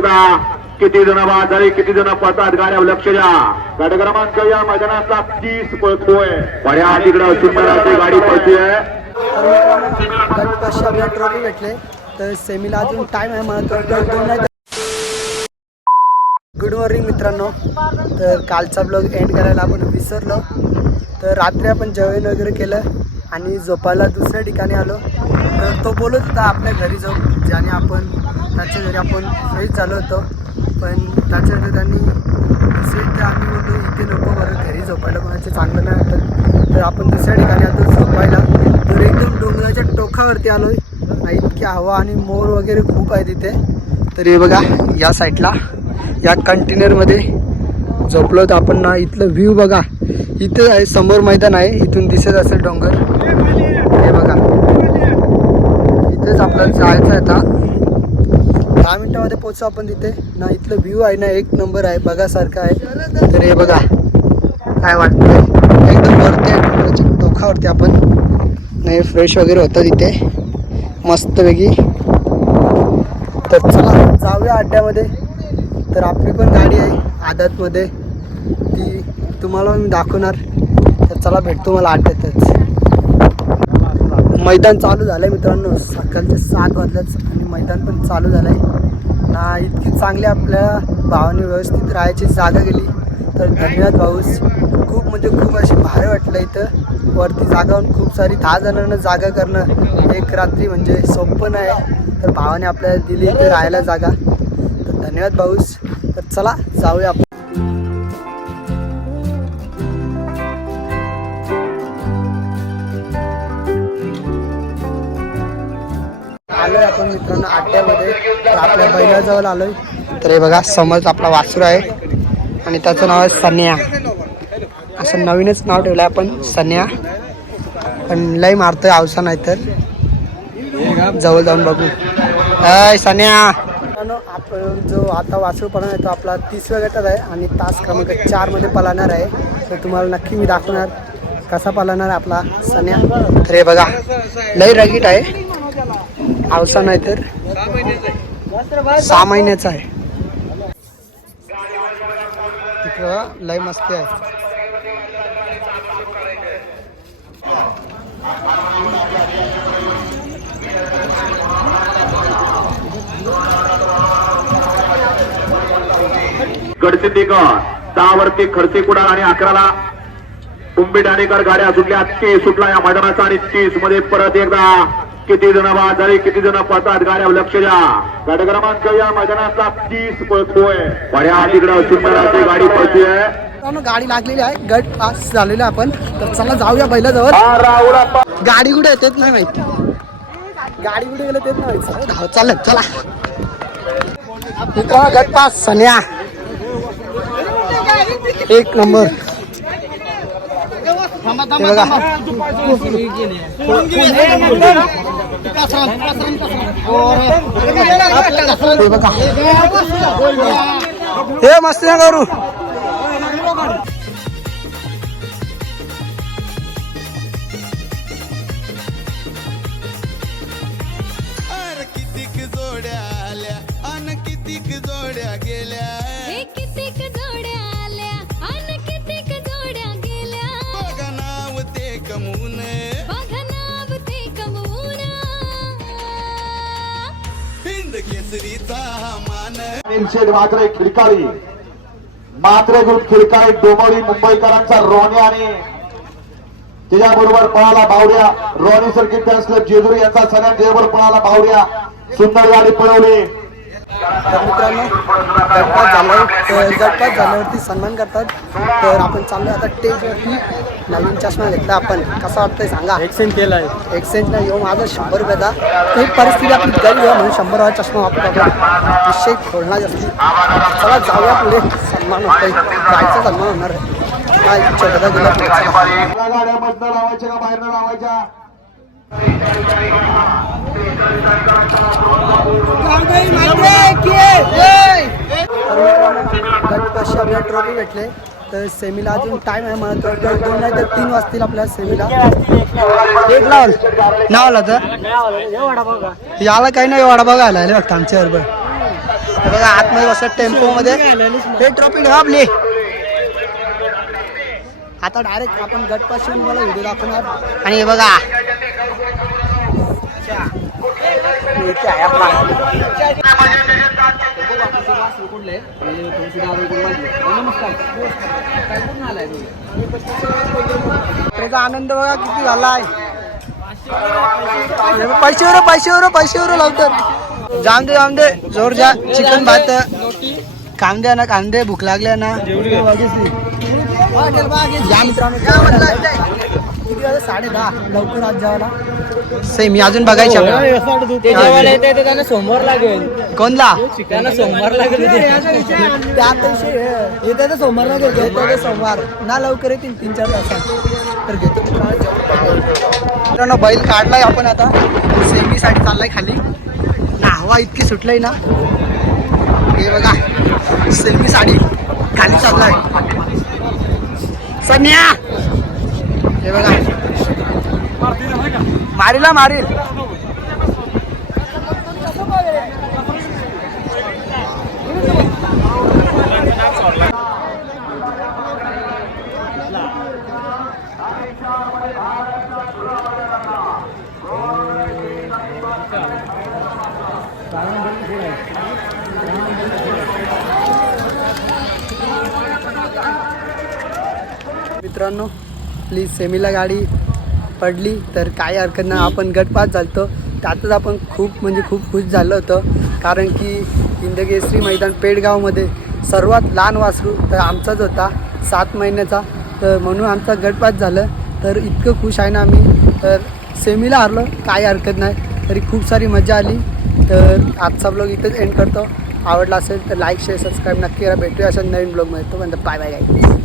एकदा किती जण बाद झाले, किती जण पळतात गाड्या लक्ष द्या. गट क्रमांक या मैदानाचा 30 पळतोय. बऱ्या तिकडं सुंदर गाडी पळतोय. गट आपल्याला ट्रॉफी भेटले तर सेमीला अजून टाइम आहे. मला गुड मॉर्निंग मित्रांनो. तर कालचा ब्लॉग एंड करायला आपण विसरलो. तर रात्री आपण जेवण वगैरे केलं आणि झोपायला दुसऱ्या ठिकाणी आलो. तर तो बोलत होता आपल्या घरी जाऊ, ज्याने आपण त्याच्या घरी आपण फ्रेश झालो होतो. पण त्याच्यानंतर त्यांनी दुसऱ्या आम्ही बोललो इथे नको, बरं घरी झोपायला कोणाचे चांगलं नाही वाटत. तर आपण दुसऱ्या ठिकाणी आलो झोपायला. तर एकदम डोंगराच्या टोकावरती आलो आहे. इतकी हवा आणि मोर वगैरे खूप आहे तिथे. तर हे बघा या साईडला या कंटेनरमध्ये झोपलो तर आपण ना. इथलं व्ह्यू बघा, इथे आहे समोर मैदान आहे, इथून दिसत असेल डोंगर. हे बघा इथेच आपल्याला जायचं आहे. आता 10 मिनिटामध्ये पोहोचू आपण तिथे ना. इथलं व्ह्यू आहे ना एक नंबर आहे, बघासारखं आहे. तर हे बघा काय वाटतंय, एकदम वरती आहे डोंगराच्या टोकावरती आपण नाही. फ्रेश वगैरे होतं तिथे मस्तपैकी. तर चला जाऊया अड्ड्यामध्ये. तर आपली पण गाडी आहे आदातमध्ये, ती तुम्हाला मी दाखवणार. तर चला भेटतो मला अड्ड्यातच. मैदान चालू झालं आहे मित्रांनो, सकाळचे 7 वाजल्याच आणि मैदान पण चालू झालं आहे ना. इतकी चांगली आपल्या भावाने व्यवस्थित राहायची जागा गेली. तर धन्यवाद भाऊस. खूप म्हणजे खूप अशी भारी वाटलं. इथं वरती जागावून खूप सारी 10 जणांना जागा करणं एक रात्री म्हणजे सोपं नाही. तर भावाने आपल्याला दिली इथे राहायला जागा. तर धन्यवाद भाऊस. तर चला जाऊया आपण. आलोय आपण मित्रांनो अड्ड्यामध्ये. तर आपल्या बैलाजवळ आलोय. तर हे बघा समोर आपला वासरू आहे आणि त्याचं नाव आहे सन्या. असं नवीनच नाव ठेवलं आहे आपण सन्या. पण लय मारतोय आवसा, नाही तर जवळ जाऊन बघू. अय सन्या. आपण जो आता वासरू पळणार आहे तो आपला 30व्या गटात आहे आणि तास क्रमांक 4 मध्ये पळणार आहे. तर तुम्हाला नक्की मी दाखवणार कसा पळणार आहे आपला सन्या. तर हे बघा लय रगीट आहे, आवसा नाही तर 6 महिन्याचा आहे. तिकडं लय मस्ती आहे. गडसिद्धीकर 10 वरती खडसे कुडाळ आणि 11ला कुंभी डाणेकर गाड्या सुटल्या. 30 सुटला या मैदानाचा आणि 30 मध्ये परत एकदा किती जण बाद झाले, किती जण पळतात गाड्या लक्ष द्या. गट क्रमांक या मैदानाचा 30 पळतोय. बऱ्या तिकडं सुंदर गाडी पळतोय. गाडी लागलेली आहे, गट पास झालेला आपण. तर चला जाऊया बैलाजवळ. गाडी कुठे येतेच नाही माहिती, गाडी कुठे गेलं तेच नाही माहिती. चालत चला मित्रा. गट पास सन्या एक नंबर. हे बघा हे मस्त ना करू. कितीक जोड्या आल्या अन कितीक जोड्या गेल्या. कितीक जोड्या आल्या अन कितीक जोड्या गेल्या. बघा नाव ते कमवून, बघा नाव ते कमवून. हिंद केसरीचा मान. मात्र खिडकाळी, मात्र ग्रुप खिडकाळी डोंबिवली मुंबईकरांचा रोण्या आणि त्याच्याबरोबर पळाला बावड्या. रोनी सर्किट फॅन्स क्लब जेजुरी यांचा सगळ्यात त्याच्याबरोबर पळाला बावड्या. सुंदर गाडी पळवली. मित्रांनो गटपास झाल्यावरती सन्मान करतात. तर आपण चाललोय आता स्टेजवरती. नवीन चष्मा घेतला आपण, कसा वाटतंय सांगा. एक्सचेंज केला आहे. एक्सचेंज नाही, येऊ माझा 100 रुपयाचा. काही परिस्थिती आपली गरीब आहे म्हणून 100 वाला चष्मा वापरतो आपण. विषय खोलणार जास्ती. चला जाऊया पुढे. सन्मान होतोय, गाडीचा सन्मान होणार आहे. काय छोटा गेला गाड्यामधनं लावायच्या का बाहेर लावायच्या. गटपाशी आपल्याला ट्रॉफी भेटले. तर सेमीला अजून टाइम आहे. मला 2 नाही तर 3 वाजतील आपल्याला सेमीला. एक लावल नाव आलं तर याला काही नाही, वडापाव घालायला फक्त आमच्या बरोबर. हे बघा आतमध्ये बसत टेम्पो मध्ये हे ट्रॉफी ठेवा आपली. आता डायरेक्ट आपण गटपासून मला व्हिडिओ दाखवणार. आणि हे बघा इथे आहे आपला त्याचा आनंद बघा किती झालाय. पैसे लावतात. जाम दे जोर जा. चिकन भात कांदे ना कांदे भूक लागल्या ना. किती वाजता 10:30 लवकर आज जेवायला. सेमी अजून बघायच्या त्यांना सोमवार लागेल. कोणला त्यांना सोमवार लागेल. येते सोमवार लागेल. सोमवार ना लवकर येतील 3-4 तासात तर घेतो. मित्रांनो बैल काढलाय आपण आता. सेमीसाठी चाललाय खाली. हवा इतकी सुटलंय ना. हे बघा सेमी साडी खाली चाललाय. सन्या हे बघा मारील. मित्रांनो प्लीज सेमीला गाडी पडली तर काही हरकत नाही. आपण गट पास झालतो त्यातच आपण खूप खुश झालं होतं. कारण की हिंदकेसरी मैदान पेडगावमध्ये सर्वात लहान वासरू तर आमचाच होता 7 महिन्याचा. तर म्हणून आमचा गट पास झालं. तर इतकं खुश आहे ना आम्ही. तर सेमीला हारलो काही हरकत नाही. तरी खूप सारी मजा आली. तर आजचा ब्लॉग इथेच एंड करतो. आवडला असेल तर लाईक शेअर सबस्क्राईब नक्की करा. भेटूया अशा नवीन ब्लॉगमध्ये. तोपर्यंत बाय बाय गाईज.